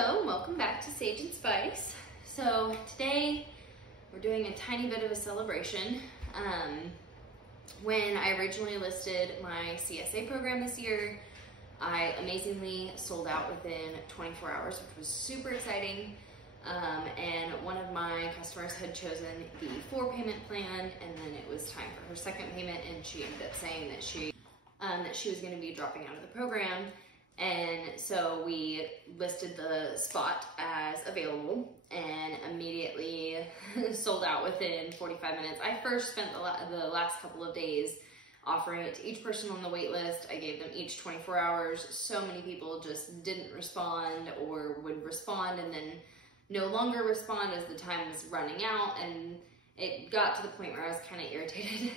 Hello, welcome back to Sage and Spice. So today we're doing a tiny bit of a celebration. When I originally listed my CSA program this year, I amazingly sold out within 24 hours, which was super exciting. And one of my customers had chosen the 4-payment plan, and then it was time for her second payment, and she ended up saying that she was going to be dropping out of the program. And so we listed the spot as available and immediately sold out within 45 minutes. I first spent the last couple of days offering it to each person on the wait list. I gave them each 24 hours. So many people just didn't respond or would respond and then no longer respond as the time was running out. And it got to the point where I was kind of irritated.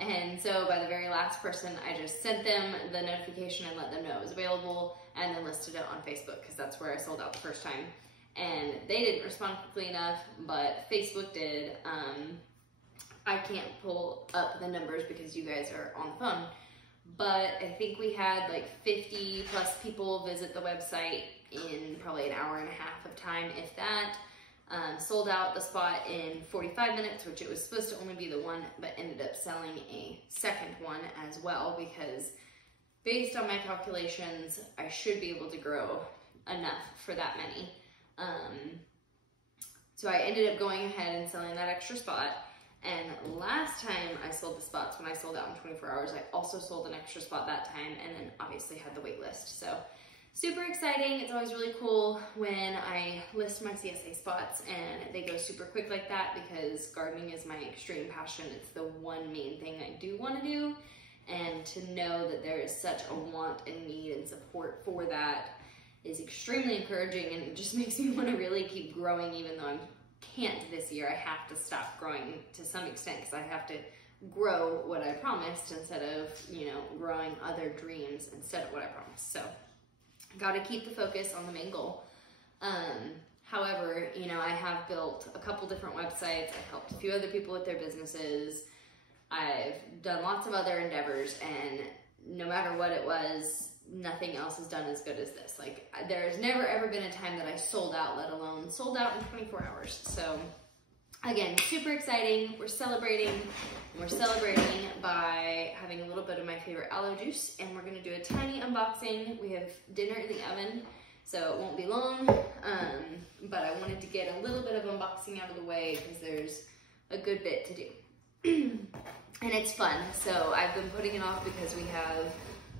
And so by the very last person, I just sent them the notification and let them know it was available and then listed it on Facebook because that's where I sold out the first time. And they didn't respond quickly enough, but Facebook did. I can't pull up the numbers because you guys are on the phone, but I think we had like 50 plus people visit the website in probably an hour and a half of time, if that. Sold out the spot in 45 minutes, which it was supposed to only be the one, but ended up selling a second one as well because based on my calculations, I should be able to grow enough for that many. So I ended up going ahead and selling that extra spot. And last time I sold the spots, when I sold out in 24 hours, I also sold an extra spot that time and then obviously had the wait list. So super exciting. It's always really cool when I list my CSA spots and they go super quick like that because gardening is my extreme passion. It's the one main thing I do want to do. And to know that there is such a want and need and support for that is extremely encouraging, and it just makes me want to really keep growing even though I can't this year. I have to stop growing to some extent because I have to grow what I promised instead of, growing other dreams instead of what I promised. So got to keep the focus on the main goal. However, I have built a couple different websites. I've helped a few other people with their businesses. I've done lots of other endeavors, and no matter what it was, nothing else is done as good as this. Like, there's never ever been a time that I sold out, let alone sold out in 24 hours. So again, super exciting. We're celebrating. And we're celebrating by having a little bit of my favorite aloe juice, and we're gonna do a tiny unboxing. We have dinner in the oven, so it won't be long, but I wanted to get a little bit of unboxing out of the way because there's a good bit to do. And it's fun. So I've been putting it off because we have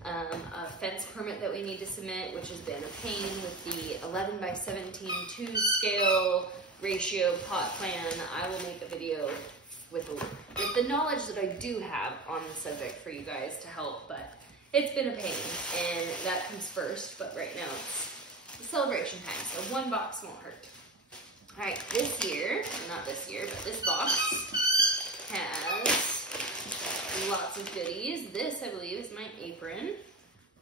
a fence permit that we need to submit, which has been a pain with the 11 by 17 2-scale ratio pot plan. I will make a video with the knowledge that I do have on the subject for you guys to help, but it's been a pain, and that comes first. But right now it's celebration time, so one box won't hurt. All right, this year, not this year, but this box has lots of goodies. This, I believe, is my apron.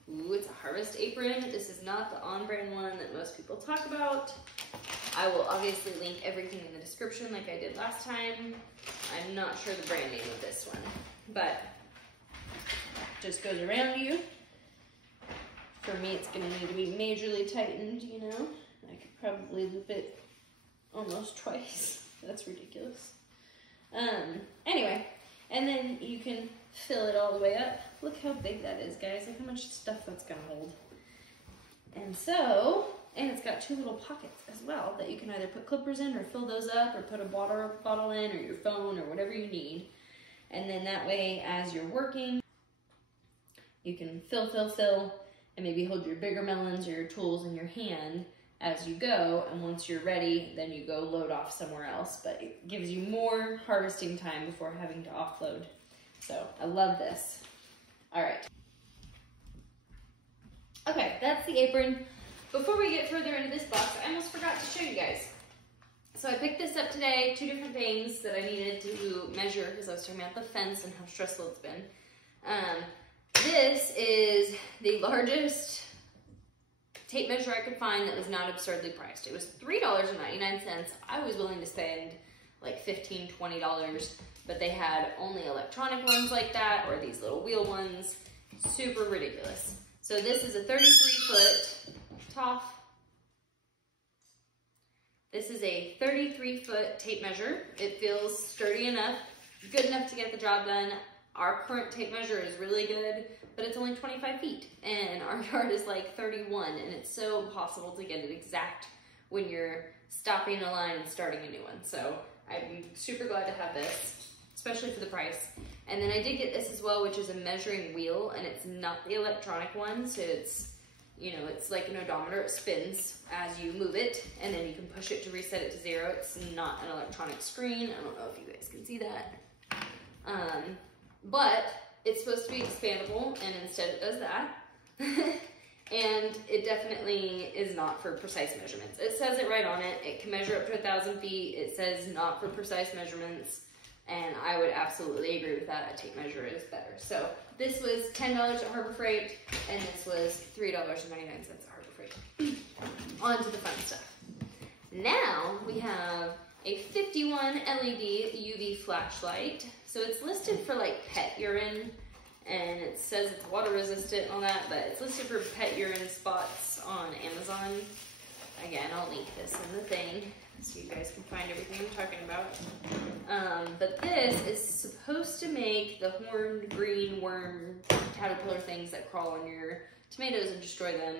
Ooh, it's a harvest apron. This is not the on-brand one that most people talk about. I will obviously link everything in the description like I did last time. I'm not sure the brand name of this one, but just goes around you. For me, it's gonna need to be majorly tightened, I could probably loop it almost twice. That's ridiculous. Anyway, and then you can fill it all the way up. Look how big that is, guys. Look how much stuff that's gonna hold. And it's got 2 little pockets as well that you can either put clippers in or fill those up or put a water bottle in or your phone or whatever you need. And then that way, as you're working, you can fill, and maybe hold your bigger melons or your tools in your hand as you go. And once you're ready, then you go load off somewhere else. But it gives you more harvesting time before having to offload. So I love this. All right. Okay, that's the apron. Before we get further into this box, I almost forgot to show you guys. So I picked this up today, 2 different things that I needed to measure because I was talking about the fence and how stressful it's been. This is the largest tape measure I could find that was not absurdly priced. It was $3.99. I was willing to spend like $15, $20, but they had only electronic ones like that or these little wheel ones. Super ridiculous. So this is a 33-foot tough This is a 33-foot tape measure. It feels sturdy enough, good enough to get the job done. Our current tape measure is really good, but it's only 25 feet, and our yard is like 31, and it's so impossible to get it exact when you're stopping a line and starting a new one. So I'm super glad to have this, especially for the price. And then I did get this as well, which is a measuring wheel, and it's not the electronic one, so it's, you know, it's like an odometer. It spins as you move it, and then you can push it to reset it to 0. It's not an electronic screen. I don't know if you guys can see that. But it's supposed to be expandable, and instead it does that. And it definitely is not for precise measurements. It says it right on it. It can measure up to 1,000 feet. It says not for precise measurements. And I would absolutely agree with that. A tape measure is better. So this was $10 at Harbor Freight, and this was $3.99 at Harbor Freight. On to the fun stuff. Now we have a 51 LED UV flashlight. So it's listed for like pet urine, and it says it's water resistant and all that, but it's listed for pet urine spots on Amazon. Again, I'll link this in the thing so you guys can find everything I'm talking about. But this is supposed to make the horned green worm caterpillar things that crawl on your tomatoes and destroy them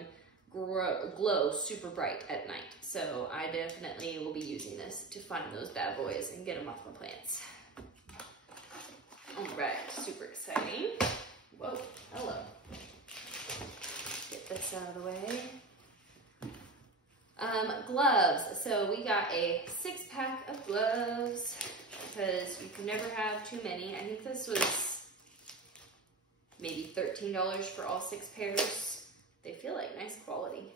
glow super bright at night. So I definitely will be using this to find those bad boys and get them off my plants. All right, super exciting. Whoa, hello. Get this out of the way. Gloves. So we got a 6-pack of gloves because you can never have too many. I think this was maybe $13 for all 6 pairs. They feel like nice quality.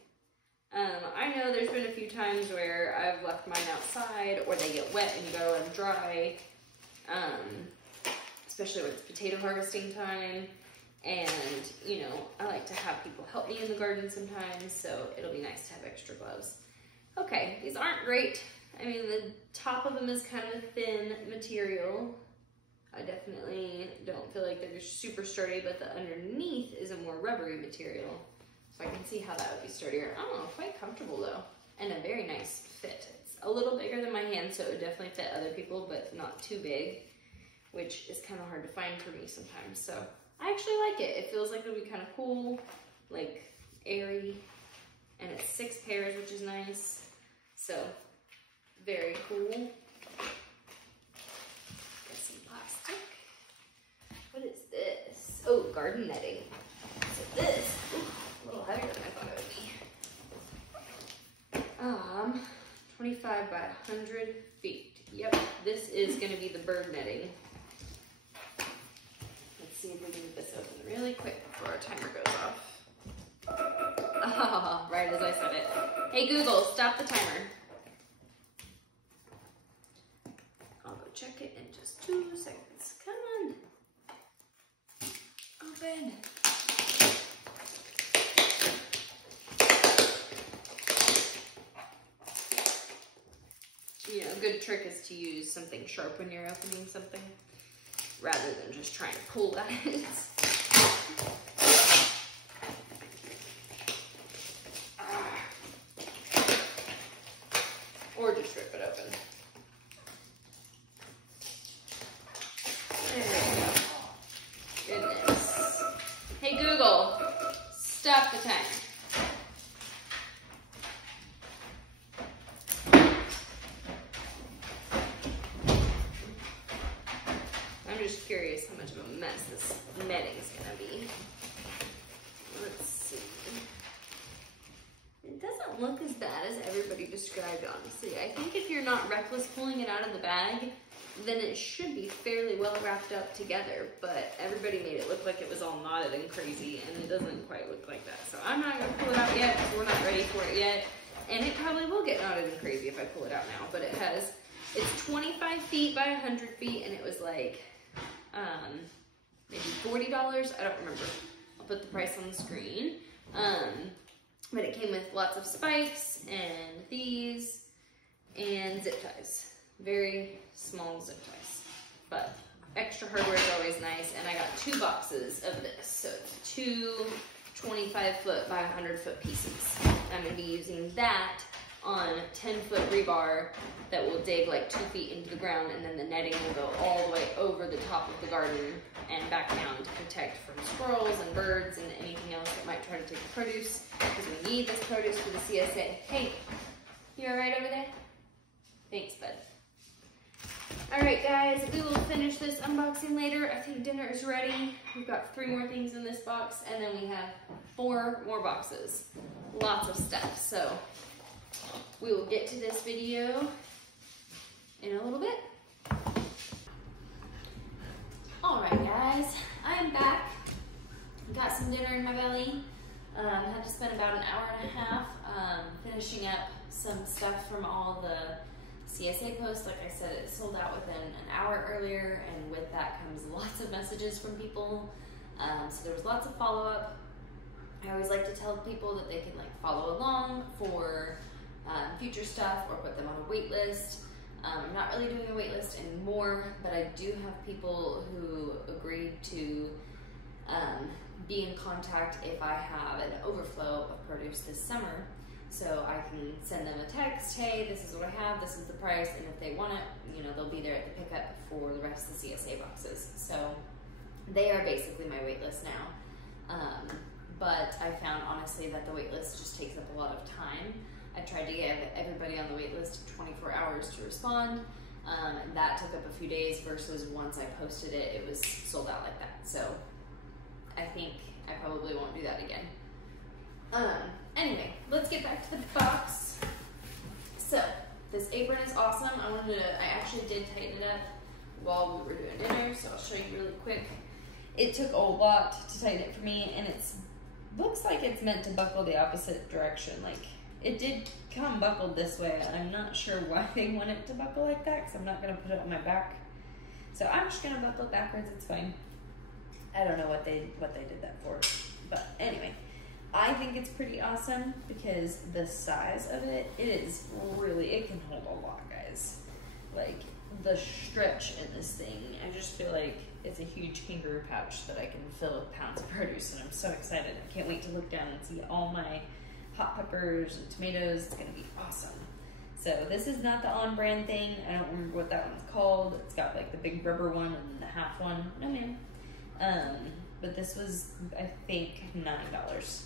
I know there's been a few times where I've left mine outside or they get wet and you gotta let them dry. Especially when it's potato harvesting time. And, you know, I like to have people help me in the garden sometimes, so it'll be nice to have extra gloves. Okay, these aren't great. I mean, the top of them is kind of a thin material. I definitely don't feel like they're super sturdy, but the underneath is a more rubbery material. So I can see how that would be sturdier. I don't know, quite comfortable though. And a very nice fit. It's a little bigger than my hand, so it would definitely fit other people, but not too big, which is kind of hard to find for me sometimes. So I actually like it. It feels like it'll be kind of cool, like airy, and it's 6 pairs, which is nice. So very cool. Got some plastic. What is this? Oh, garden netting. So this, ooh, a little heavier than I thought it would be. 25 by 100 feet. Yep, this is gonna be the bird netting. Let's see if we can get this open really quick before our timer goes off. Oh, right as I said it. Hey Google, stop the timer. I'll go check it in just 2 seconds. Come on. Open. You know, a good trick is to use something sharp when you're opening something, rather than just trying to pull at it. Or just rip it open. There we go. Goodness. Hey Google, stop the timer. I'm just curious how much of a mess this netting's gonna be. Let's see. It doesn't look as bad as everybody described, honestly. I think if you're not reckless pulling it out of the bag, then it should be fairly well wrapped up together, but everybody made it look like it was all knotted and crazy, and it doesn't quite look like that. So I'm not gonna pull it out yet, because we're not ready for it yet, and it probably will get knotted and crazy if I pull it out now, but it's 25 feet by 100 feet, and it was like, maybe $40, I don't remember. I'll put the price on the screen. But it came with lots of spikes and these and zip ties. Very small zip ties. But extra hardware is always nice. And I got 2 boxes of this. So it's 2 25-foot by 100-foot pieces. I'm going to be using that on 10-foot rebar that will dig like 2 feet into the ground, and then the netting will go all the way over the top of the garden and back down to protect from squirrels and birds and anything else that might try to take the produce, because we need this produce for the CSA. Hey, you all right over there? Thanks, bud. All right, guys, we will finish this unboxing later. I think dinner is ready. We've got 3 more things in this box, and then we have 4 more boxes. Lots of stuff. So we will get to this video in a little bit. All right, guys, I'm back. Got some dinner in my belly. Had to spend about an hour and a half finishing up some stuff from all the CSA posts. Like I said, it sold out within an hour earlier, and with that comes lots of messages from people. So there was lots of follow-up. I always like to tell people that they can like follow along for future stuff or put them on a wait list. I'm not really doing a wait list anymore, but I do have people who agreed to be in contact if I have an overflow of produce this summer. So I can send them a text, hey, this is what I have, this is the price, and if they want it, you know, they'll be there at the pickup for the rest of the CSA boxes. So they are basically my wait list now. But I found honestly that the wait list just takes up a lot of time. I tried to give everybody on the wait list 24 hours to respond. And that took up a few days versus once I posted it, it was sold out like that. So I think I probably won't do that again. Anyway, let's get back to the box. So this apron is awesome. I actually did tighten it up while we were doing dinner, so I'll show you really quick. It took a lot to tighten it for me, and it looks like it's meant to buckle the opposite direction. Like, it did come buckled this way. I'm not sure why they want it to buckle like that, because I'm not going to put it on my back. So I'm just going to buckle it backwards. It's fine. I don't know what they did that for. But anyway, I think it's pretty awesome because the size of it, it can hold a lot, guys. Like, the stretch in this thing, I just feel like it's a huge kangaroo pouch that I can fill with pounds of produce, and I'm so excited. I can't wait to look down and see all my hot peppers and tomatoes. It's gonna be awesome. So this is not the on-brand thing. I don't remember what that one's called. It's got like the big rubber one and the half one. No, ma'am. But this was, I think, $9.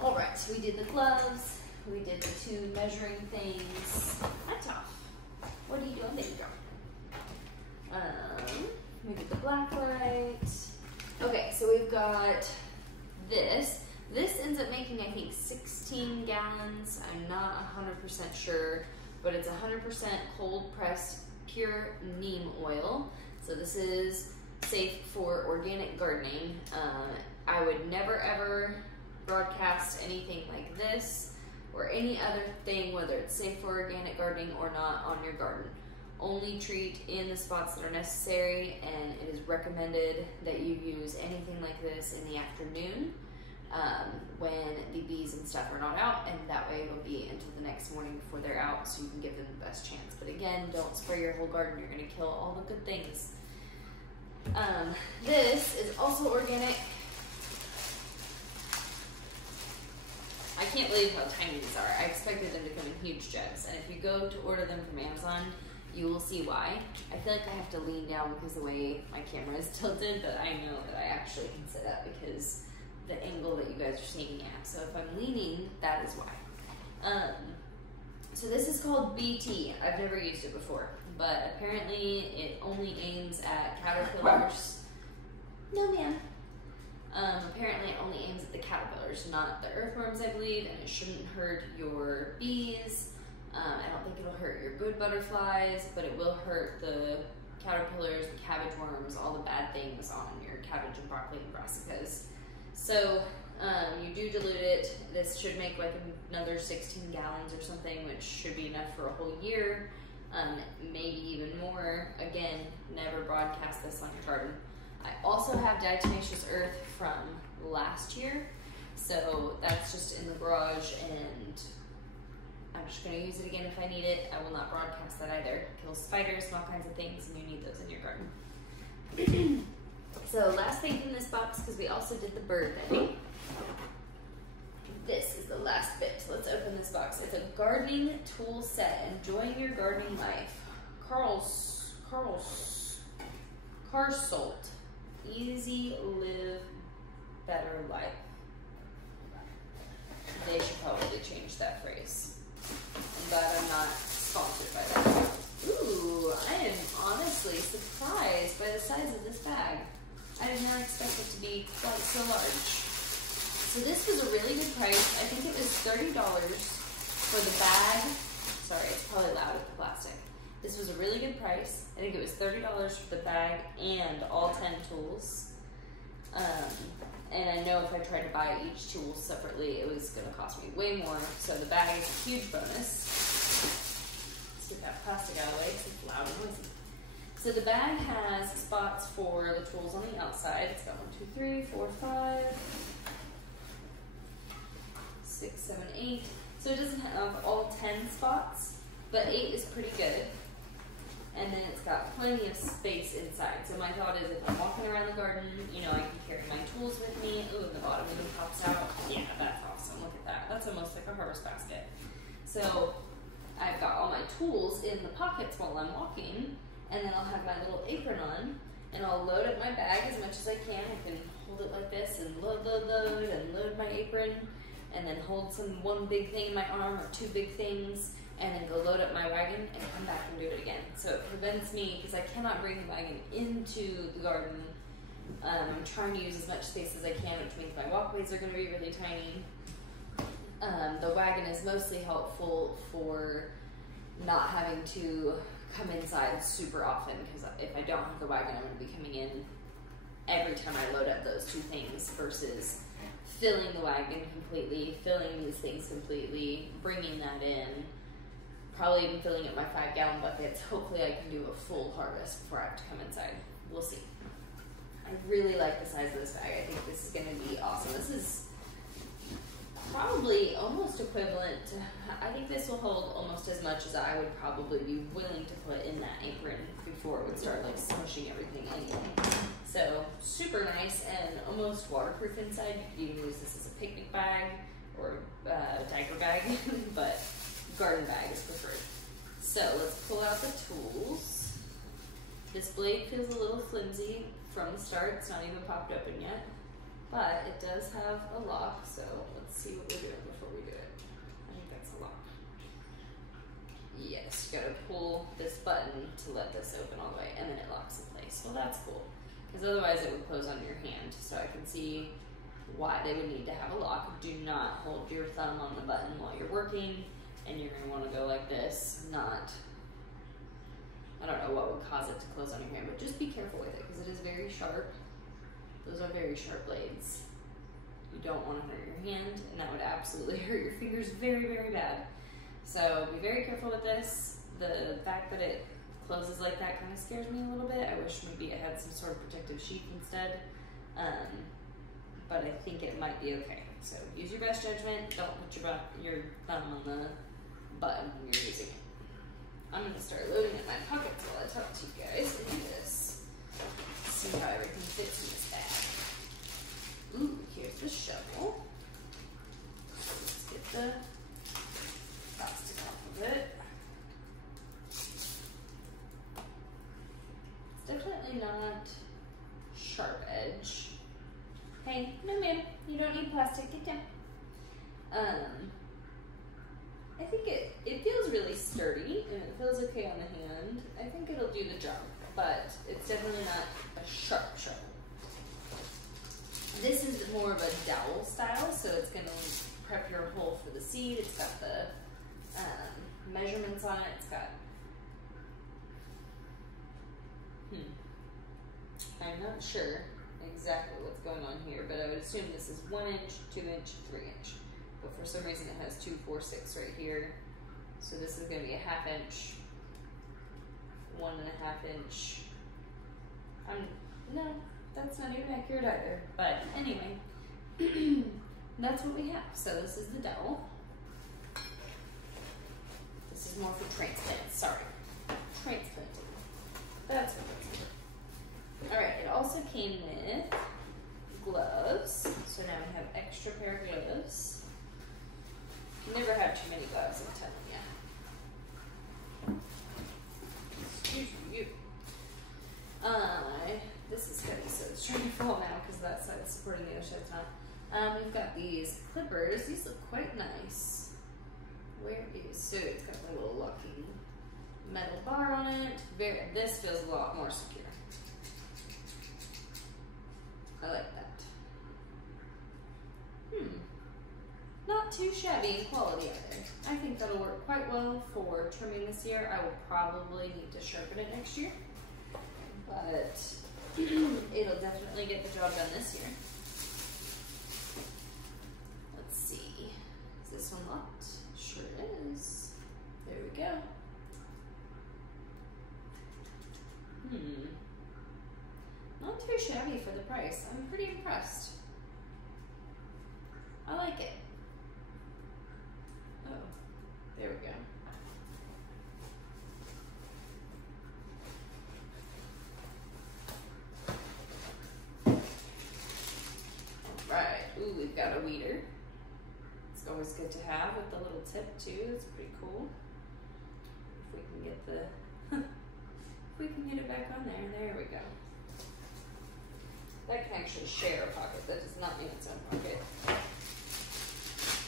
All right, so we did the gloves. We did the 2 measuring things. That's off. What are you doing, baby girl? We did the Blacklight. Okay, so we've got this. This ends up making, I think, 16 gallons. I'm not 100% sure, but it's 100% cold pressed pure neem oil. So this is safe for organic gardening. I would never ever broadcast anything like this or any other thing, whether it's safe for organic gardening or not, on your garden. Only treat in the spots that are necessary, and it is recommended that you use anything like this in the afternoon when the bees and stuff are not out, and that way it'll be until the next morning before they're out, so you can give them the best chance. But again, don't spray your whole garden. You're going to kill all the good things. This is also organic. I can't believe how tiny these are. I expected them to come in huge jugs, and if you go to order them from Amazon, you will see why. I feel like I have to lean down because the way my camera is tilted, but I know that I actually can sit up because the angle that you guys are seeing me at. So if I'm leaning, that is why. So this is called BT. I've never used it before, but apparently it only aims at caterpillars. No, ma'am. Apparently it only aims at the caterpillars, not the earthworms, I believe, and it shouldn't hurt your bees. I don't think it'll hurt your good butterflies, but it will hurt the caterpillars, the cabbage worms, all the bad things on your cabbage and broccoli and brassicas. So you do dilute it. This should make like another 16 gallons or something, which should be enough for a whole year, maybe even more. Again, never broadcast this on your garden. I also have diatomaceous earth from last year, so that's just in the garage, and I'm just going to use it again if I need it. I will not broadcast that either. It kills spiders and all kinds of things, and you need those in your garden. So last thing in this box, because we also did the bird netting. This is the last bit. Let's open this box. It's a gardening tool set. Enjoying your gardening life. Carsalt. Easy, live, better life. They should probably change that phrase. I'm glad I'm not sponsored by that. Ooh, I am honestly surprised by the size of this bag. I did not expect it to be quite so large. So this was a really good price. I think it was $30 for the bag. Sorry, it's probably loud with the plastic. This was a really good price. I think it was $30 for the bag and all 10 tools. And I know if I tried to buy each tool separately, it was going to cost me way more. So the bag is a huge bonus. Let's get that plastic out of the way because it's loud and noisy. So the bag has spots for the tools on the outside. It's got 1, 2, 3, 4, 5, 6, 7, 8. So it doesn't have all 10 spots, but 8 is pretty good. And then it's got plenty of space inside. So my thought is if I'm walking around the garden, you know, I can carry my tools with me. Ooh, and the bottom even pops out. Yeah, that's awesome. Look at that. That's almost like a harvest basket. So I've got all my tools in the pockets while I'm walking, and then I'll have my little apron on, and I'll load up my bag as much as I can. I can hold it like this and load, and load my apron, and then hold one big thing in my arm or 2 big things, and then go load up my wagon and come back and do it again. So it prevents me, because I cannot bring the wagon into the garden. I'm trying to use as much space as I can, which means my walkways are going to be really tiny. The wagon is mostly helpful for not having to come inside super often, because if I don't have the wagon, I'm going to be coming in every time I load up those 2 things versus filling the wagon completely, filling these things completely, bringing that in, probably even filling up my 5-gallon buckets. Hopefully I can do a full harvest before I have to come inside. We'll see. I really like the size of this bag. I think this is going to be awesome. This is probably almost equivalent to, I think this will hold almost as much as I would probably be willing to put in that apron before it would start like smushing everything anyway. So super nice and almost waterproof inside. You could even use this as a picnic bag or diaper bag, but garden bag is preferred. So let's pull out the tools. This blade feels a little flimsy from the start. It's not even popped open yet, but it does have a lock. So let's see what we're doing before we do it. I think that's a lock. Yes, you gotta pull this button to let this open all the way, and then it locks in place. Well, that's cool, because otherwise it would close on your hand. So I can see why they would need to have a lock. Do not hold your thumb on the button while you're working, and you're gonna wanna go like this, not, I don't know what would cause it to close on your hand, but just be careful with it, because it is very sharp. Those are very sharp blades. You don't want to hurt your hand, and that would absolutely hurt your fingers very, very bad. So be very careful with this. The fact that it closes like that kind of scares me a little bit. I wish maybe it had some sort of protective sheath instead, but I think it might be okay. So use your best judgment. Don't put your thumb on the button when you're using it. I'm going to start loading up my pockets while I talk to you guys and do this. See how everything fits in this bag. Ooh, here's the shovel. Let's get the plastic off of it. It's definitely not sharp edge. Hey, no ma'am, you don't need plastic, get down. I think it feels really sturdy, and it feels okay on the hand. I think it'll do the job, but it's definitely not a sharp shovel. This is more of a dowel style, so it's going to prep your hole for the seed. It's got the measurements on it. It's got, I'm not sure exactly what's going on here, but I would assume this is 1 inch, 2 inch, 3 inch. But for some reason it has 2, 4, 6 right here. So this is going to be a 1/2 inch, 1 1/2 inch. No, that's not even accurate either. But anyway, that's what we have. So this is the dowel. This is more for transplants. Sorry, transplanting. That's what it's for. All right. It also came with gloves. So now we have extra pair of gloves. Never had too many gloves, I'm telling you. Excuse you. This is heavy, so it's trying to fall now because that side's supporting the other side's not. We've got these clippers. These look quite nice. Where is, so it's got a little locking metal bar on it. This feels a lot more secure. I like that. Not too shabby in quality either. I think that'll work quite well for trimming this year. I will probably need to sharpen it next year, but it'll definitely get the job done this year. Let's see. Is this one locked? Sure is. There we go. Not too shabby for the price. I'm pretty impressed. I like it. Oh, there we go. Alright, ooh, we've got a weeder. It's always good to have with the little tip too. It's pretty cool. If we can get the, if we can get it back on there, there we go. That can actually share a pocket. That does not mean its own pocket.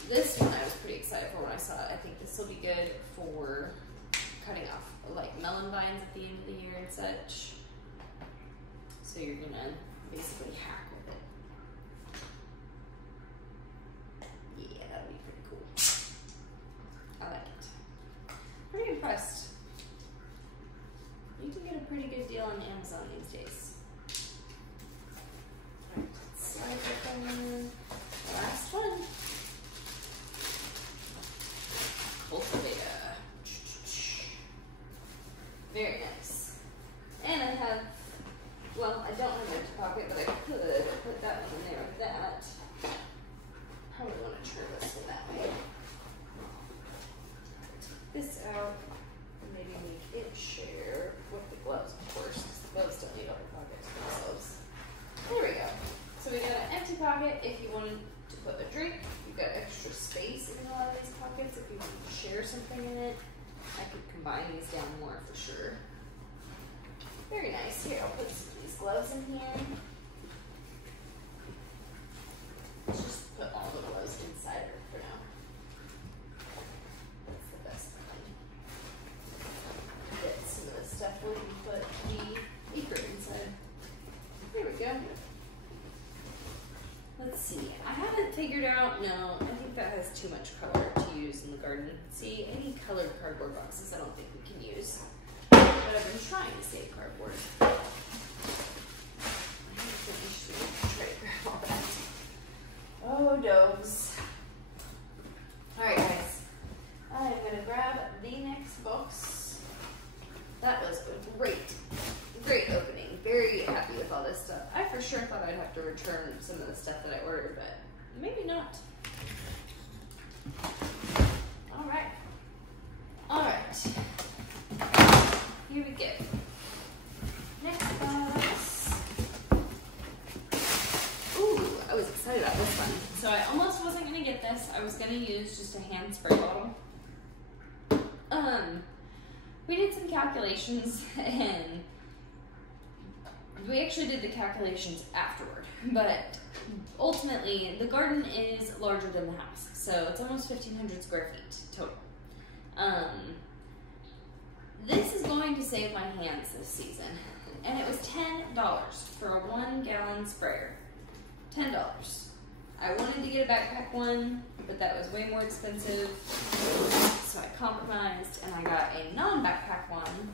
This one I was pretty excited for when I saw it. I think this will be good for cutting off like melon vines at the end of the year and such. So you're gonna basically hack with it. Yeah, that'll be pretty cool. I like it. Pretty impressed. You can get a pretty good deal on Amazon these days. Alright, slide that on. Last one. Cultivator. Very nice. And I have, well, I don't have an empty pocket, but I could put that one in there with that. Probably want to turn this one that way. Take this out, and maybe make it share with the gloves, of course, because the gloves don't need other pockets for themselves. There we go. So we got an empty pocket if you wanted to put a drink. You've got extra space in a lot of these pockets if you want to share something in it. I could combine these down more for sure. Very nice. Here, I'll put some of these gloves in here. Let's just put all the gloves inside her for now. That's the best thing. Get some of this stuff where we can put the apron inside. There we go. Let's see. I haven't figured out, no, I think that has too much color to use in the garden. See, any colored cardboard boxes I don't think we can use. But I've been trying to save cardboard. I think we should try to grab all that. Oh, dogs. Alright, guys. I'm going to grab the next box. That was a great opening. Very happy with all this stuff. I for sure thought I'd have to return some of the stuff that I ordered, but maybe not. Alright. Alright. Here we go. Next box. Ooh, I was excited about this one. So I almost wasn't going to get this. I was going to use just a hand spray bottle. We did some calculations and we actually did the calculations afterward, but ultimately the garden is larger than the house, so it's almost 1,500 square feet total. This is going to save my hands this season, and it was $10 for a 1 gallon sprayer. $10. I wanted to get a backpack one, but that was way more expensive, so I compromised and I got a non-backpack one.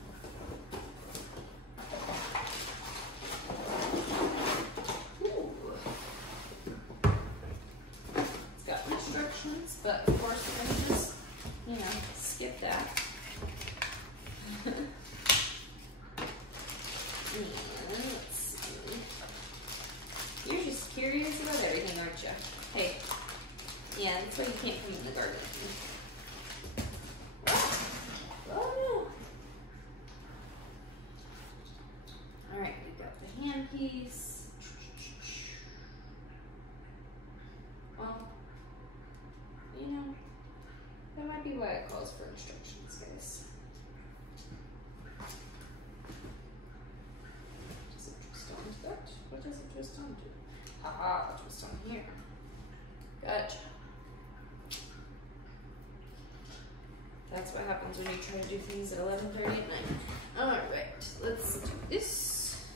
It's got instructions, but of course I'm going to just, skip that. And let's see. You're just curious about everything, aren't you? Hey, yeah, that's why you can't come in the garden with me. Oh no. Alright, we've got the handpiece. Well, instructions, guys. Does it twist onto that? What does it twist onto? Haha, twist on here. Gotcha. That's what happens when you try to do things at 11:30 at night. Alright, let's do this.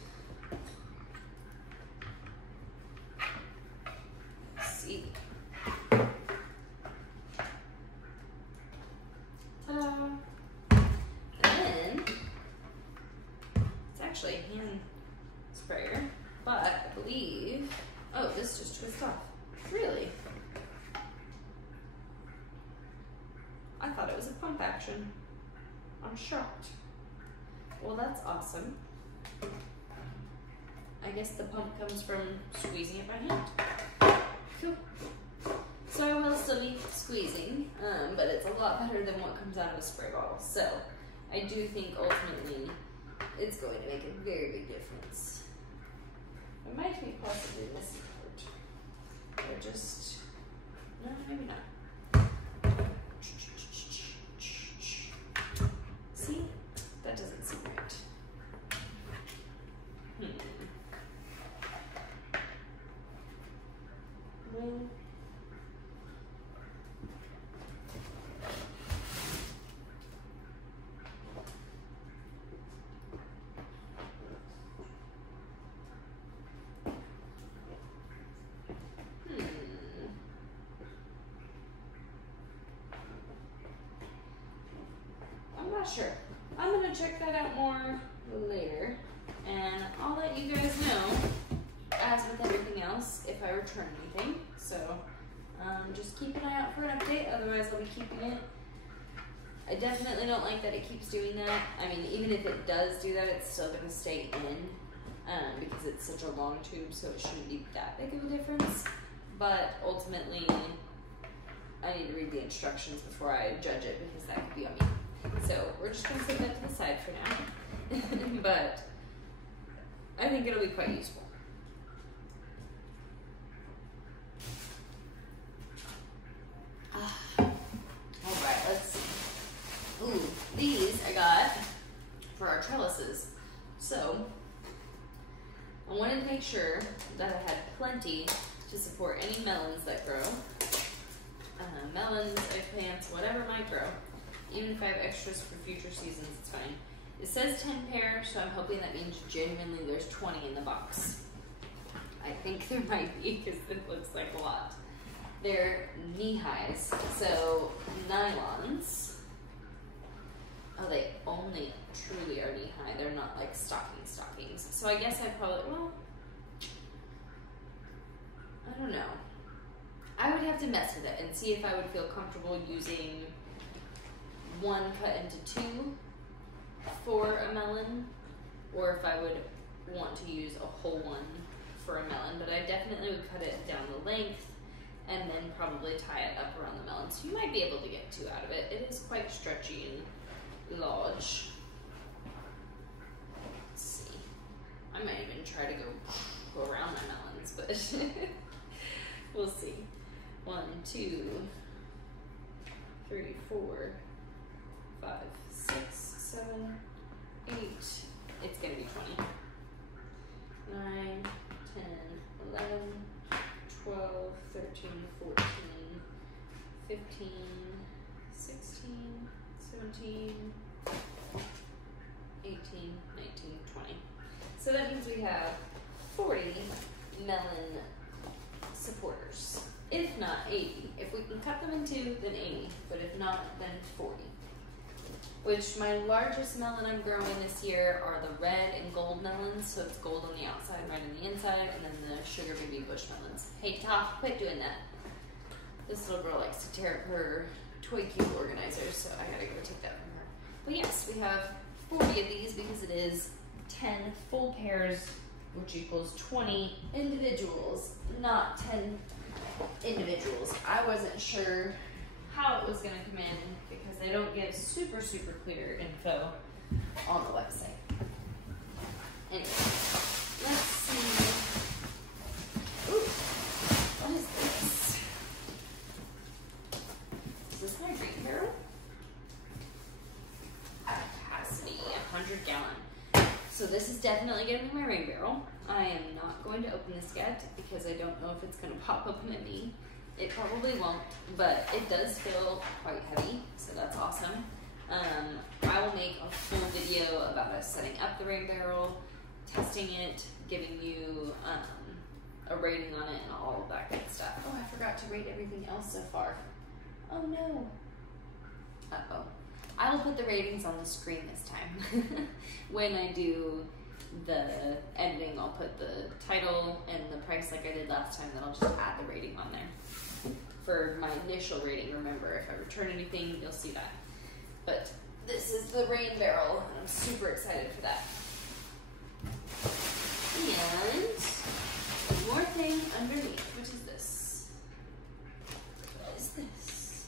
Let's see. Ta-da! And then, it's actually a hand sprayer, but I believe, oh, this just twists off. Really? I thought it was a pump action. I'm shocked. Well, that's awesome. I guess the pump comes from squeezing it by hand. Cool. So I will still be squeezing, but it's a lot better than what comes out of a spray bottle. So I do think ultimately it's going to make a very big difference. It might be possibly missing part. Or just, no, maybe not. See? That doesn't seem right. Well, I'm not sure. I'm gonna check that out more later, and I'll let you guys know, as with everything else, if I return anything. So just keep an eye out for an update, otherwise I'll be keeping it. I definitely don't like that it keeps doing that. I mean, even if it does do that, it's still gonna stay in, because it's such a long tube, so it shouldn't be that big of a difference. But ultimately, I need to read the instructions before I judge it, because that could be on me. So we're just going to set that to the side for now, but I think it'll be quite useful. Alright, let's see. Ooh, these I got for our trellises. So I wanted to make sure that I had plenty to support any melons that grow. Melons, eggplants, whatever might grow. Even if I have extras for future seasons, it's fine. It says 10 pairs, so I'm hoping that means genuinely there's 20 in the box. I think there might be, because it looks like a lot. They're knee-highs, so nylons. Oh, they only truly are knee-high. They're not like stockings. So I guess I'd probably, well, I don't know. I would have to mess with it and see if I would feel comfortable using one cut into two for a melon, or if I would want to use a whole one for a melon. But I definitely would cut it down the length and then probably tie it up around the melon. So you might be able to get two out of it. It is quite stretchy and large. Let's see. I might even try to go around my melons, but we'll see. 1, 2, 3, 4, 5, 6, 7, 8. It's gonna be 20. 9, 10, 11, 12, 13, 14, 15, 16, 17, 18, 19, 20. So that means we have 40 melon supporters. If not 80. If we can cut them in two, then 80. But if not, then 40. Which my largest melon I'm growing this year are the red and gold melons. So it's gold on the outside, red on the inside, and then the sugar baby bush melons. Hey Toph, quit doing that. This little girl likes to tear up her toy cube organizers, so I gotta go take that from her. But yes, we have 40 of these because it is 10 full pairs, which equals 20 individuals, not 10 individuals. I wasn't sure how it was going to come in because they don't give super clear info on the website. Anyway, let's see. Ooh, what is this? Is this my green barrel? definitely gonna be my rain barrel. I am not going to open this yet because I don't know if it's gonna pop open at me. It probably won't, but it does feel quite heavy, so that's awesome. I will make a full video about us setting up the rain barrel, testing it, giving you a rating on it and all of that good stuff. Oh, I forgot to rate everything else so far. Oh no. Uh-oh. I will put the ratings on the screen this time. When I do the editing, I'll put the title and the price like I did last time, then I'll just add the rating on there. For my initial rating, remember, if I return anything, you'll see that. But this is the rain barrel, and I'm super excited for that. And one more thing underneath. What is this? What is this?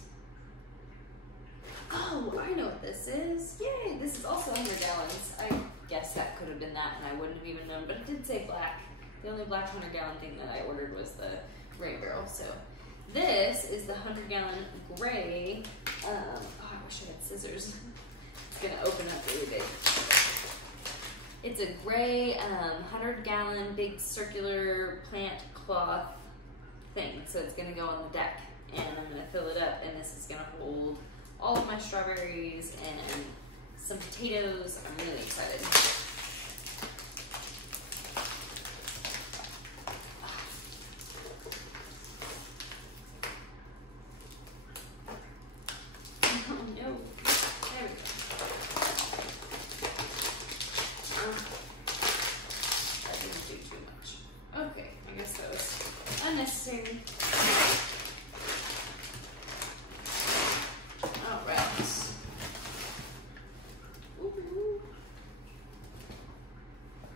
Oh, I know what this is. Yay, this is also 100 gallons. I guess that could have been that, and I wouldn't have even known, but it did say black. The only black 100-gallon thing that I ordered was the rain barrel, so. This is the 100-gallon gray. Oh, I wish I had scissors. It's gonna open up really big. It's a gray 100-gallon big circular plant cloth thing. So it's gonna go on the deck, and I'm gonna fill it up, and this is gonna hold all of my strawberries and some potatoes. I'm really excited. Unnecessary. Alright.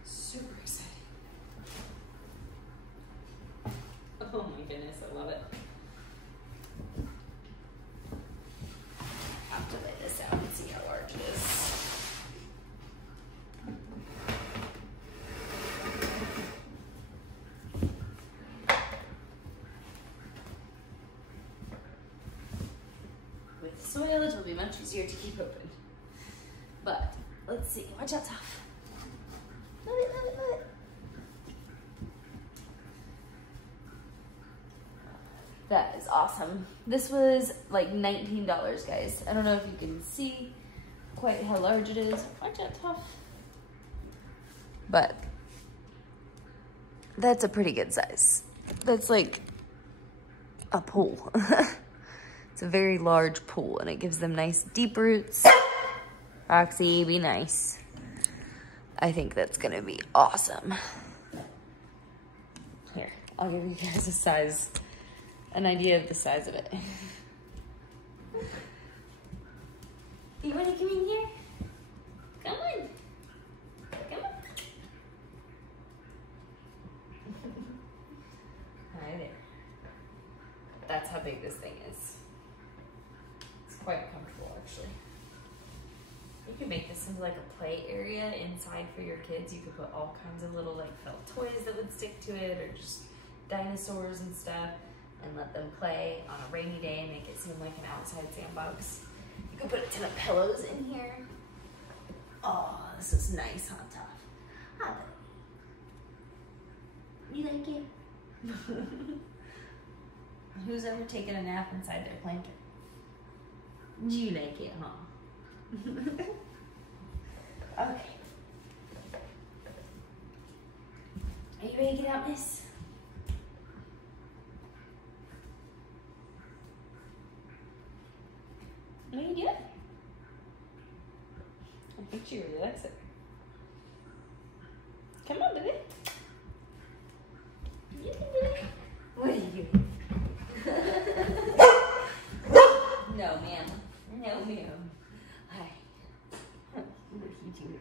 Super exciting. Oh my goodness, I love it. I have to lay this out and see how large it is. Soil, it will be much easier to keep open. But let's see. Watch out, tough. Love it, love it, love it. That is awesome. This was like $19, guys. I don't know if you can see quite how large it is. Watch out, tough. But that's a pretty good size. That's like a pool. It's a very large pool, and it gives them nice deep roots. Roxy, be nice. I think that's gonna be awesome. Here, I'll give you guys a size, an idea of the size of it. You wanna come in here? Come on. Come on. Hi there. That's how big this thing is. Quite comfortable, actually. You could make this into like a play area inside for your kids. You could put all kinds of little like felt toys that would stick to it, or just dinosaurs and stuff, and let them play on a rainy day and make it seem like an outside sandbox. You could put a ton of pillows in here. Oh, this is nice, huh, Tough? Huh, buddy? You like it? Who's ever taken a nap inside their blanket? You like it, huh? Okay. Are you ready to get out, miss? What are you doing? I think she really likes it. Come on, baby. You can do it. What are you doing? No, ma'am. No, ma'am. Hi. What are you doing?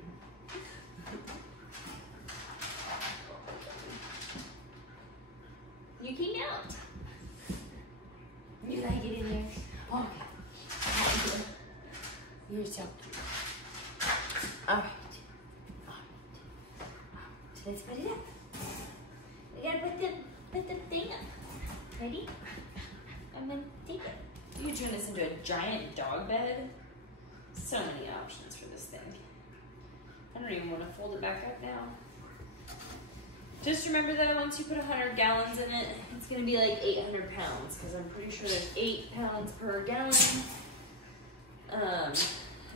You came out. You like it in there? Okay. You're so cute. All right. Let's put it up. We gotta put the thing up. Ready? I'm gonna take it. You could turn this into a giant dog bed. So many options for this thing. I don't even want to fold it back up now. Just remember that once you put 100 gallons in it, it's going to be like 800 pounds because I'm pretty sure there's 8 pounds per gallon.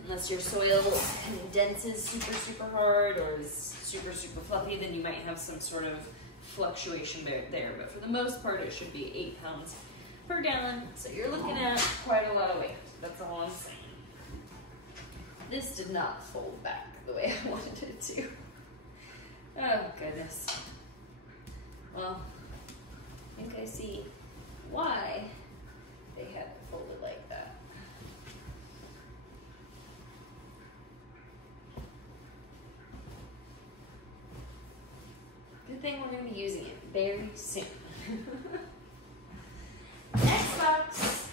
Unless your soil condenses super, super hard or is super, super fluffy, then you might have some sort of fluctuation there. But for the most part, it should be 8 pounds per gallon. So you're looking at quite a lot of weight. That's all I'm saying. This did not fold back the way I wanted it to. Oh, goodness. Well, I think I see why they had it folded like that. Good thing we're going to be using it very soon. Next box.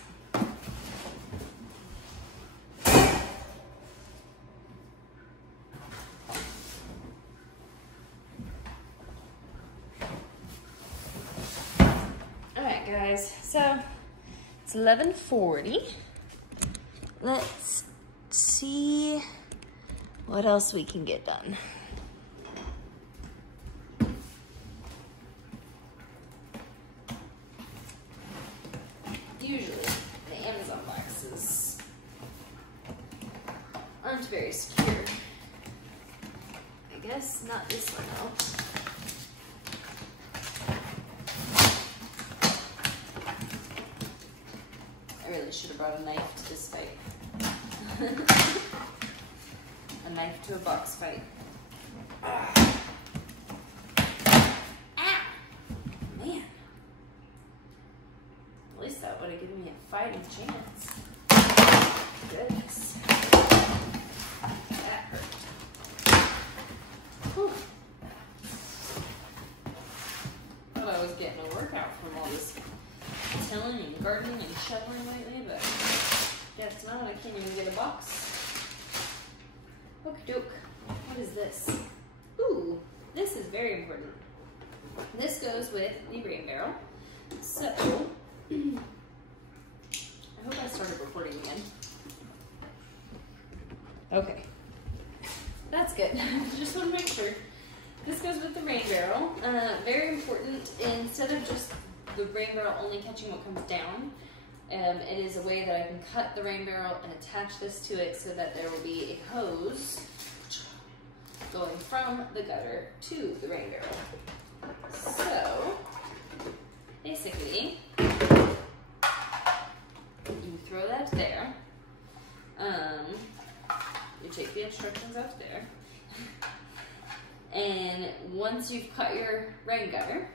Alright guys, so it's 11:40. Let's see what else we can get done. Usually, the Amazon boxes aren't very secure. I guess not this one though. I really should have brought a knife to this fight. A knife to a box fight. Ah! Man. At least that would have given me a fighting chance. Goodness. That hurt. Whew. Thought I was getting a workout from all this tilling and gardening and shoveling lately, but guess not. I can't even get a box. Okie doke. What is this? Ooh, this is very important. This goes with the rain barrel. So, I hope I started recording again. Okay. That's good. Just want to make sure. This goes with the rain barrel. Very important. Instead of just the rain barrel only catching what comes down, it is a way that I can cut the rain barrel and attach this to it so that there will be a hose going from the gutter to the rain barrel. So, basically, you throw that there. You take the instructions out there. And once you've cut your rain gutter,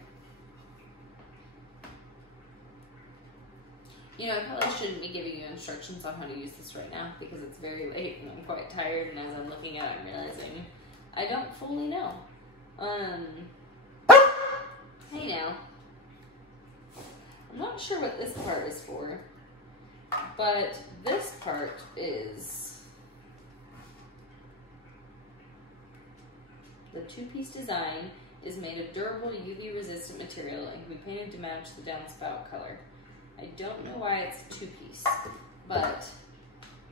you know, I probably shouldn't be giving you instructions on how to use this right now because it's very late and I'm quite tired, and as I'm looking at it, I'm realizing I don't fully know. Hey now. I'm not sure what this part is for, but this part is the two-piece design is made of durable UV-resistant material and can be painted to match the downspout color. I don't know why it's two-piece, but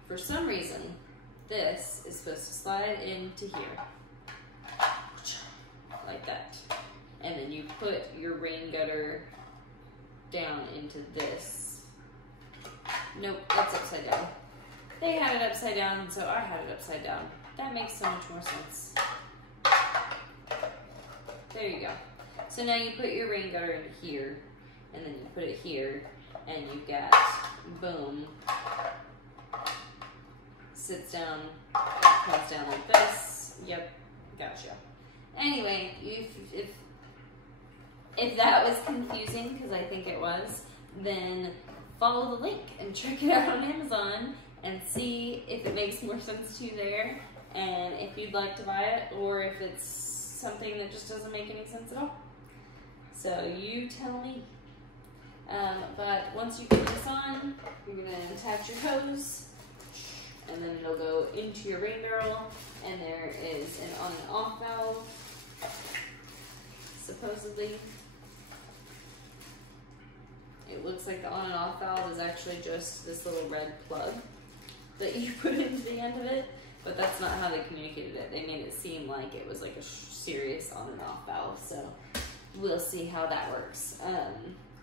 for some reason, this is supposed to slide into here, like that. And then you put your rain gutter down into this. Nope, that's upside down. They had it upside down, so I had it upside down. That makes so much more sense. There you go. So now you put your rain gutter into here, and then you put it here, and you got, boom, sits down, comes down like this. Yep, gotcha. Anyway, if that was confusing, because I think it was, then follow the link and check it out on Amazon and see if it makes more sense to you there, and if you'd like to buy it, or if it's something that just doesn't make any sense at all. So you tell me. But once you put this on, you're going to attach your hose, and then it'll go into your rain barrel, and there is an on and off valve, supposedly. It looks like the on and off valve is actually just this little red plug that you put into the end of it, but that's not how they communicated it. They made it seem like it was like a serious on and off valve, so we'll see how that works.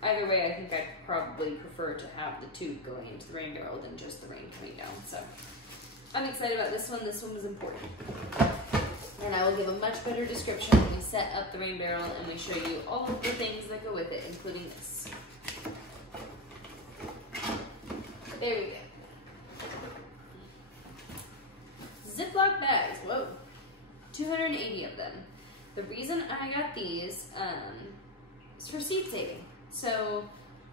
Either way, I think I'd probably prefer to have the tube going into the rain barrel than just the rain coming down, so I'm excited about this one. This one was important. And I will give a much better description when we set up the rain barrel and we show you all of the things that go with it, including this. There we go. Ziploc bags, whoa, 280 of them. The reason I got these is for seed saving. So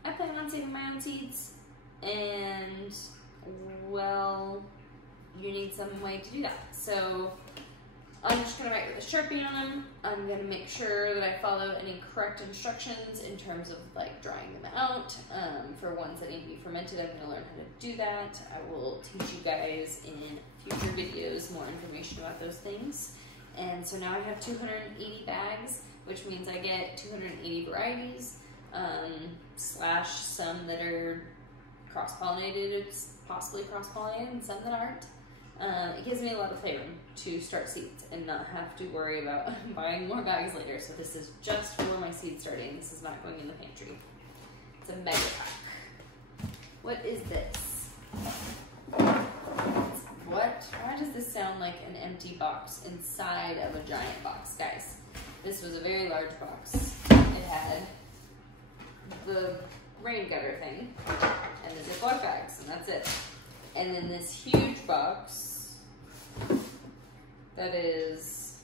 I plan on saving my own seeds, and well, you need some way to do that. So I'm just gonna write with a Sharpie on them. I'm gonna make sure that I follow any correct instructions in terms of like drying them out. For ones that need to be fermented, I'm gonna learn how to do that. I will teach you guys in future videos more information about those things. And so now I have 280 bags, which means I get 280 varieties, slash some that are cross-pollinated, possibly cross-pollinated, and some that aren't. It gives me a lot of playroom to start seeds and not have to worry about buying more bags later. So this is just for my seed starting. This is not going in the pantry. It's a mega pack. What is this? What? Why does this sound like an empty box inside of a giant box? Guys, this was a very large box. It had the rain gutter thing and the Ziploc bags, and that's it. And then this huge box that is,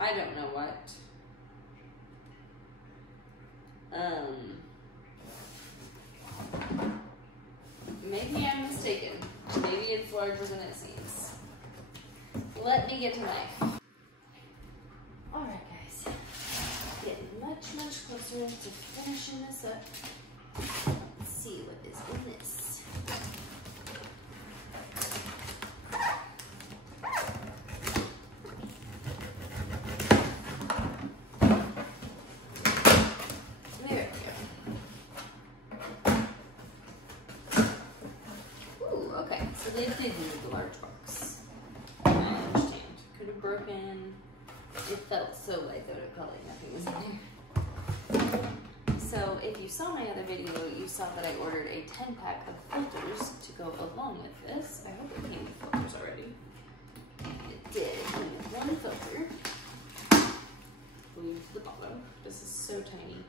I don't know what. Maybe I'm mistaken. Maybe it's larger than it seems. Let me get to knife. Alright guys, getting much, much closer to finishing this up. Let's see what is in this. There we go. Ooh, okay, so they did need the large box. I understand. Could have broken. It felt so light though, it felt like nothing was in there. So if you saw my other video, you saw that I ordered a 10-pack of filters to go along with this. I hope it came with filters already. It did. It came with one filter. Move the bottom. This is so tiny.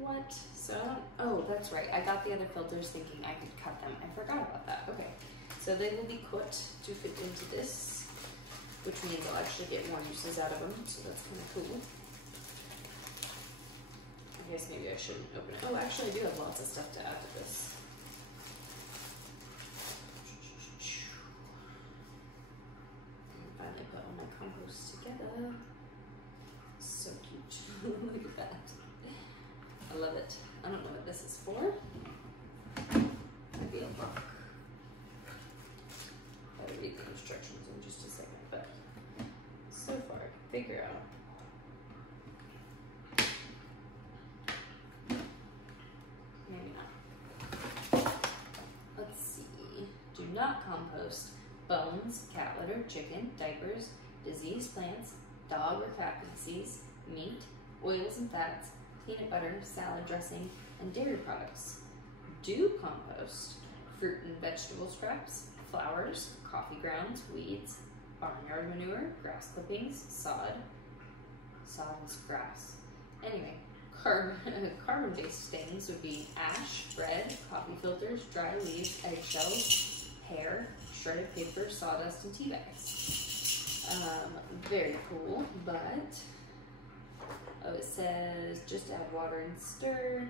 What? So I don't, oh, that's right. I got the other filters thinking I could cut them. I forgot about that. Okay. So they will be cut to fit into this, which means I'll actually get more uses out of them. So that's kind of cool. I guess maybe I shouldn't open it. Oh, actually I do have lots of stuff to add to this. Finally put all my compost together. So cute. Look at that. I love it. I don't know what this is for. Maybe a rock. I'll read the instructions in just a second, but so far I can figure out. Maybe not. Let's see. Do not compost bones, cat litter, chicken, diapers, diseased plants, dog or cat feces, meat, oils and fats, peanut butter, salad dressing, and dairy products. Do compost fruit and vegetable scraps, flowers, coffee grounds, weeds, barnyard manure, grass clippings, sod. Sod is grass. Anyway, carbon-based things would be ash, bread, coffee filters, dry leaves, eggshells, hair, shredded paper, sawdust, and tea bags. Very cool, but oh, it says just add water and stir.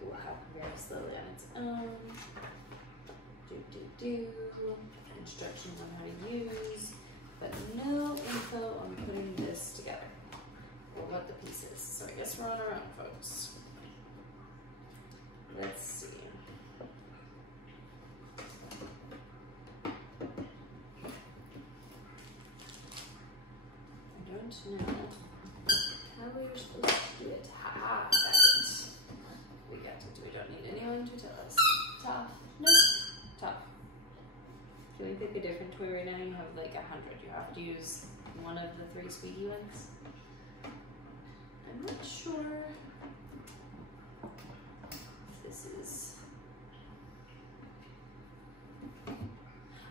It will happen very slowly on its own. Instructions on how to use, but no info on putting this together or what the piece is. So I guess we're on our own, folks. Let's see. I don't know how we're supposed to do it. Ha! Got it. We got it. We don't need anyone to tell us. Top. Nope. Top. toy right now, you have like 100. You have to use one of the 3 squeaky ones. I'm not sure if this is...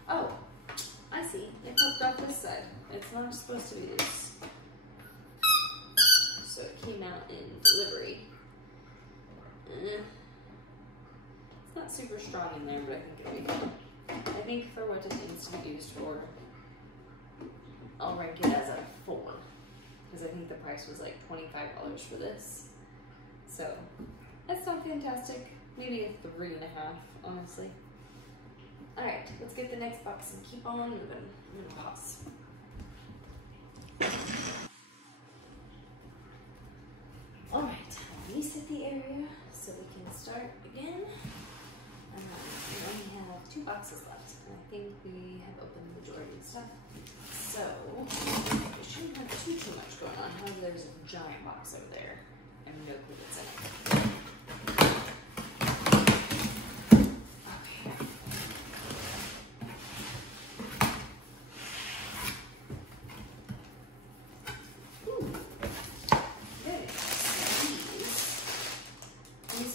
Oh, I see. It popped off this side. It's not supposed to be this. So it came out in delivery. It's not super strong in there, but I think it'll be fine. I think for what it needs to be used for, I'll rank it as a 4. Because I think the price was like $25 for this. So, that's not fantastic. Maybe a 3.5, honestly. Alright, let's get the next box and keep on moving. I'm gonna pause. Alright, reset the area so we can start again. We only have 2 boxes left, and I think we have opened the majority of stuff. So, we shouldn't have too much going on. However, there's a giant box over there. I have no clue what's in it.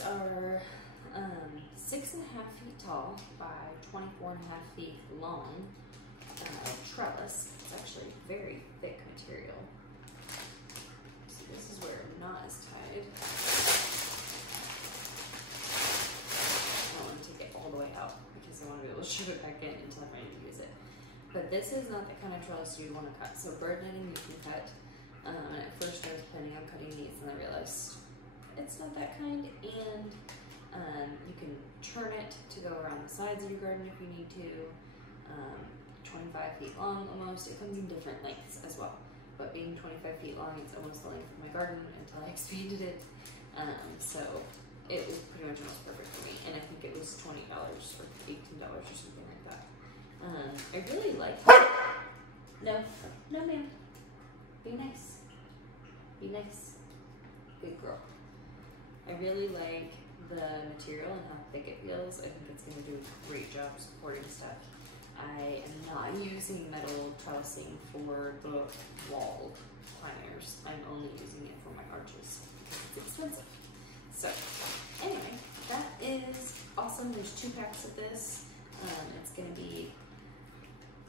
Are 6.5 feet tall by 24.5 feet long trellis. It's actually very thick material. So this is where a knot is tied. I don't want to take it all the way out because I want to be able to shove it back in until I'm ready to use it. But this is not the kind of trellis you'd want to cut. So bird netting you can cut. And at first I was planning on cutting these, and I realized it's not that kind, and you can turn it to go around the sides of your garden if you need to. 25 feet long almost. It comes in different lengths as well, but being 25 feet long, it's almost the length of my garden until I expanded it. So it was pretty much almost perfect for me, and I think it was $20 or $18 or something like that. I really like it. No ma'am. Be nice. Be nice. Good girl. I really like the material and how thick it feels. I think it's going to do a great job supporting stuff. I am not using metal trellising for the wall climbers. I'm only using it for my arches because it's expensive. So anyway, that is awesome. There's 2 packs of this. It's going to be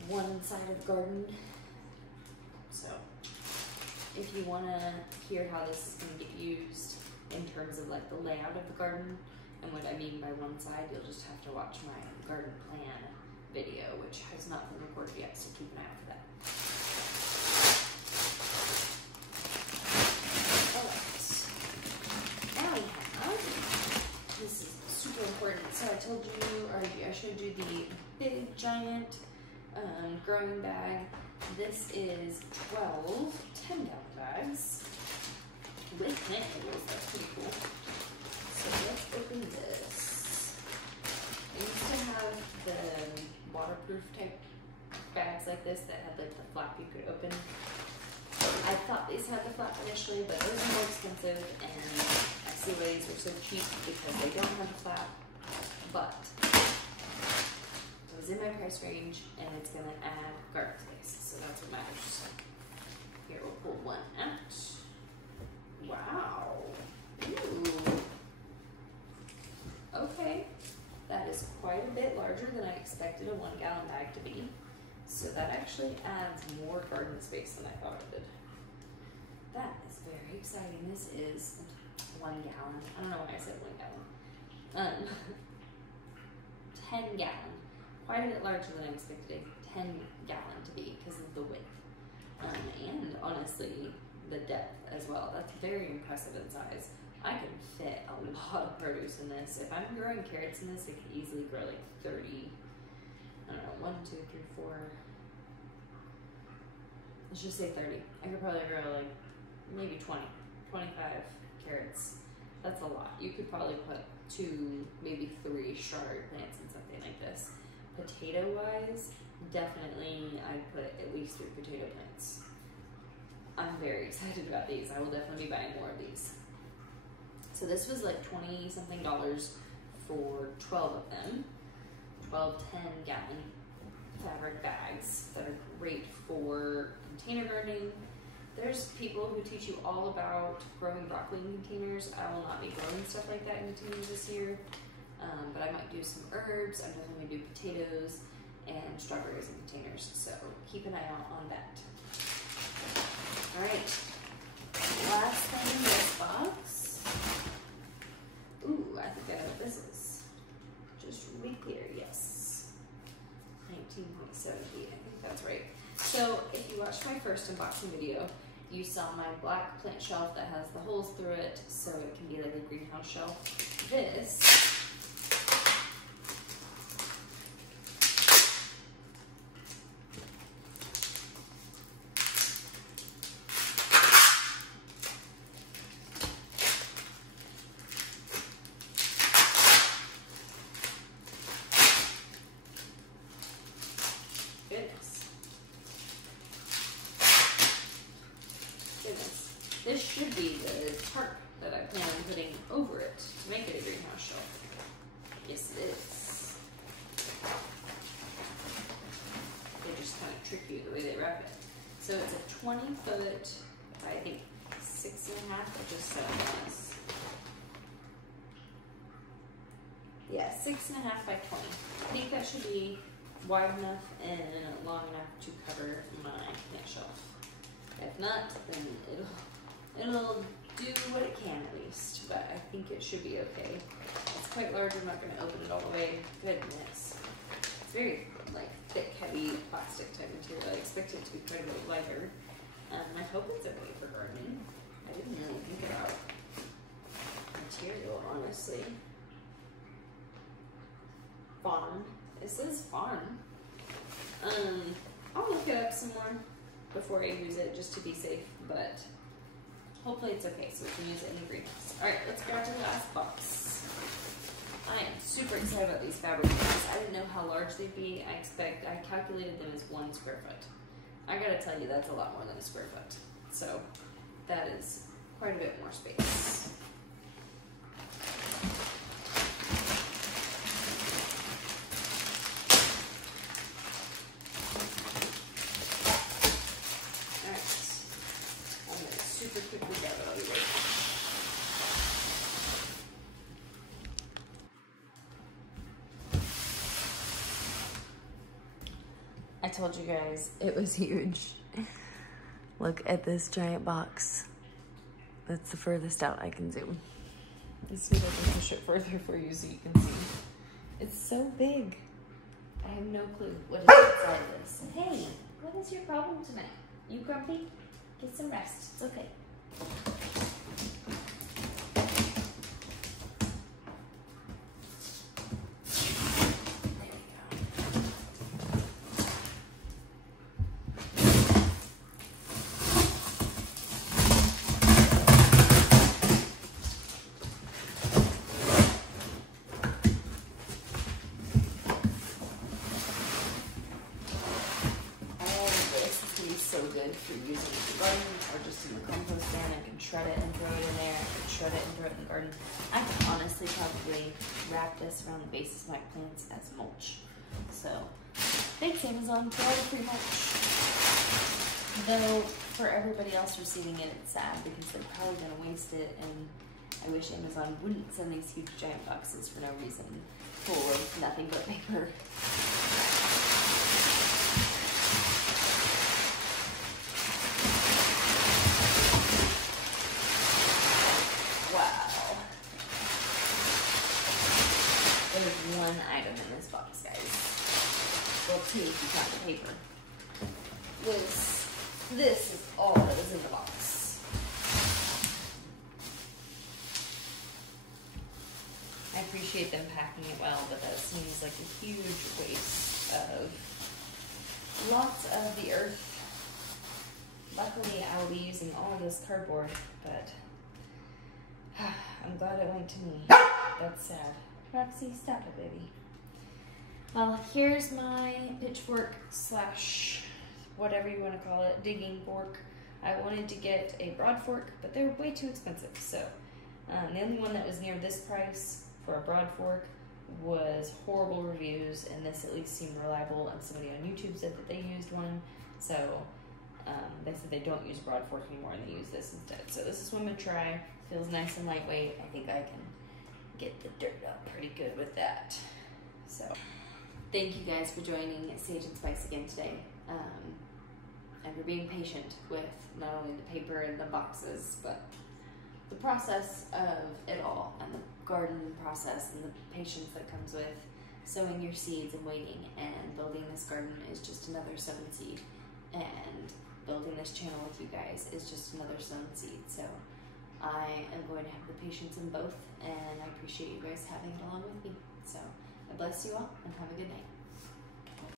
one side of the garden. So if you want to hear how this is going to get used in terms of like the layout of the garden and what I mean by one side, you'll just have to watch my garden plan video, which has not been recorded yet, so keep an eye out for that. Alright, now we have, this is super important, so I told you, or I showed you the big giant growing bag. This is 12 10-gallon bags with plant labels. That's pretty cool. So let's open this. I used to have the waterproof type bags like this that had like the flap you could open. I thought these had the flap initially, but those are more expensive, and I see why these are so cheap because they don't have the flap. But it was in my price range, and it's gonna add garden space, so that's what matters. Here, we'll pull one out. Wow. Ooh. Okay. That is quite a bit larger than I expected a 1-gallon bag to be. So that actually adds more garden space than I thought it did. That is very exciting. This is 1 gallon. I don't know why I said 1 gallon. 10 gallon. Quite a bit larger than I expected a 10 gallon to be because of the width. And honestly, the depth as well. That's very impressive in size. I can fit a lot of produce in this. If I'm growing carrots in this, it could easily grow like 30, I don't know, 1, 2, 3, 4. Let's just say 30. I could probably grow like maybe 20, 25 carrots. That's a lot. You could probably put 2, maybe 3 strawberry plants in something like this. Potato-wise, definitely I'd put at least 3 potato plants. I'm very excited about these. I will definitely be buying more of these. So this was like $20-something for 12 of them. 12 10-gallon fabric bags that are great for container gardening. There's people who teach you all about growing broccoli in containers. I will not be growing stuff like that in containers this year, but I might do some herbs. I'm definitely going to do potatoes and strawberries in containers, so keep an eye out on that. All right, last thing in this box. Ooh, I think I know what this is. Just right there, yes. 19.70, I think that's right. So if you watched my first unboxing video, you saw my black plant shelf that has the holes through it, so it can be like a greenhouse shelf. This This should be the tarp that I plan on putting over it to make it a greenhouse shelf. Yes, it is. They just kind of trick you the way they wrap it. So it's a 20-foot, I think 6.5. I just said it was. Yeah, 6.5 by 20. I think that should be wide enough and long enough to cover my plant shelf. If not, then it'll do what it can at least, but I think it should be okay. It's quite large. I'm not going to open it all the way. Goodness. It's very like thick, heavy plastic type material. I expect it to be quite a bit lighter. I hope it's okay for gardening. I didn't really think about material, honestly. Farm. It says farm. I'll look it up some more before I use it just to be safe, but hopefully it's okay so we can use it in the greenhouse. Alright, let's go to the last box. I am super excited about these fabric bags. I didn't know how large they'd be. I calculated them as 1 square foot. I gotta tell you, that's a lot more than a square foot. So that is quite a bit more space. I told you guys it was huge. Look at this giant box. That's the furthest out I can zoom. Let's see if I can push it further for you so you can see. It's so big. I have no clue what is inside this. Hey, what is your problem tonight? You grumpy? Get some rest. It's okay. For using in the garden or just in the compost bin. I can shred it and throw it in there. I can shred it and throw it in the garden. I could honestly probably wrap this around the bases of my plants as mulch. So thanks Amazon for all the free mulch. Though for everybody else receiving it, it's sad because they're probably going to waste it, and I wish Amazon wouldn't send these huge giant boxes for no reason full of nothing but paper. There's one item in this box, guys. Well, 2 if you count the paper. This is all that was in the box. I appreciate them packing it well, but that seems like a huge waste of lots of the earth. Luckily, I will be using all of this cardboard, but I'm glad it went to me. That's sad. Roxy, stop it, baby. Well, here's my pitchfork slash whatever you want to call it, digging fork. I wanted to get a broad fork, but they're way too expensive. So the only one that was near this price for a broad fork was horrible reviews, and this at least seemed reliable, and somebody on YouTube said that they used one. So they said they don't use broad fork anymore and they use this instead. So this is what I'm gonna try. Feels nice and lightweight. I think I can get the dirt up pretty good with that. So thank you guys for joining Sage and Spice again today. And for being patient with not only the paper and the boxes, but the process of it all, and the garden process, and the patience that comes with sowing your seeds and waiting, and building this garden is just another sown seed, and building this channel with you guys is just another sown seed. So I am going to have the patience in both, and I appreciate you guys having it along with me. So I bless you all, and have a good night.